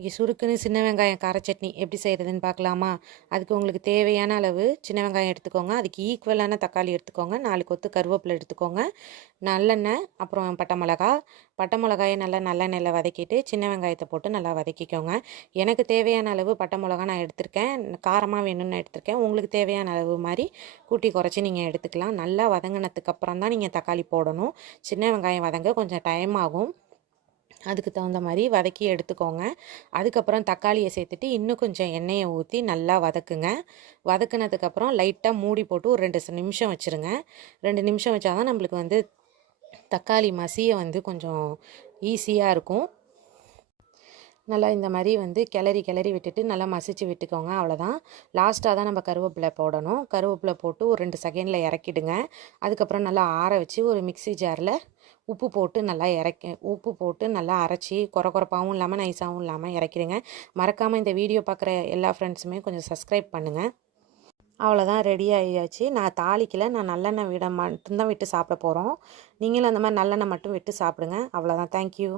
சுருக்குன்னு சின்ன வெங்காயம் கார சட்னி எப்படி செய்கிறதுன்னு பார்க்கலாமா? அதுக்கு உங்களுக்கு தேவையான அளவு சின்ன வெங்காயம் எடுத்துக்கோங்க. அதுக்கு ஈக்குவலான தக்காளி எடுத்துக்கோங்க. 4 கொத்து கருவேப்பிலை எடுத்துக்கோங்க. நல்லெண்ணெய், அப்புறம் பட்டை மிளகாயை நல்லா நல்லெண்ணெயில் வதக்கிட்டு சின்ன வெங்காயத்தை போட்டு நல்லா வதக்கிக்கோங்க. எனக்கு தேவையான அளவு பட்டை மிளகா நான் எடுத்திருக்கேன். காரமாக வேணும்னு எடுத்திருக்கேன். உங்களுக்கு தேவையான அளவு மாதிரி கூட்டி குறைச்சி நீங்கள் எடுத்துக்கலாம். நல்லா வதங்கினதுக்கு அப்புறம் தான் நீங்கள் தக்காளி போடணும். சின்ன வெங்காயம் வதங்க கொஞ்சம் டைம் ஆகும். அதுக்கு தகுந்த மாதிரி வதக்கி எடுத்துக்கோங்க. அதுக்கப்புறம் தக்காளியை சேர்த்துட்டு இன்னும் கொஞ்சம் எண்ணெயை ஊற்றி நல்லா வதக்குங்க. வதக்குனதுக்கப்புறம் லைட்டாக மூடி போட்டு ஒரு 2 நிமிஷம் வச்சுருங்க. 2 நிமிஷம் வச்சா தான் நம்மளுக்கு வந்து தக்காளி மசிய வந்து கொஞ்சம் ஈஸியாக இருக்கும். நல்லா இந்த மாதிரி வந்து கிளறி விட்டுட்டு நல்லா மசிச்சு விட்டுக்கோங்க. அவ்வளோதான். லாஸ்ட்டாக தான் நம்ம கருவேப்பிலை போடணும். கருவேப்பிலை போட்டு ஒரு 2 செகண்டில் இறக்கிடுங்க. அதுக்கப்புறம் நல்லா ஆற வச்சு ஒரு மிக்ஸி ஜாரில் உப்பு போட்டு நல்லா அரைச்சி கொரப்பாகவும் இல்லாமல் நைஸாகவும் இல்லாமல் இறக்கிடுங்க. மறக்காமல் இந்த வீடியோ பார்க்குற எல்லா ஃப்ரெண்ட்ஸுமே கொஞ்சம் சப்ஸ்கிரைப் பண்ணுங்கள். அவ்வளோதான், ரெடி ஆகியாச்சு. நான் தாளிக்கல, நான் நல்லெண்ணெய் மட்டும்தான் விட்டு சாப்பிட போகிறோம். நீங்களும் அந்த மாதிரி நல்லெண்ணெய் மட்டும் விட்டு சாப்பிடுங்க. அவ்வளோதான். தேங்க்யூ.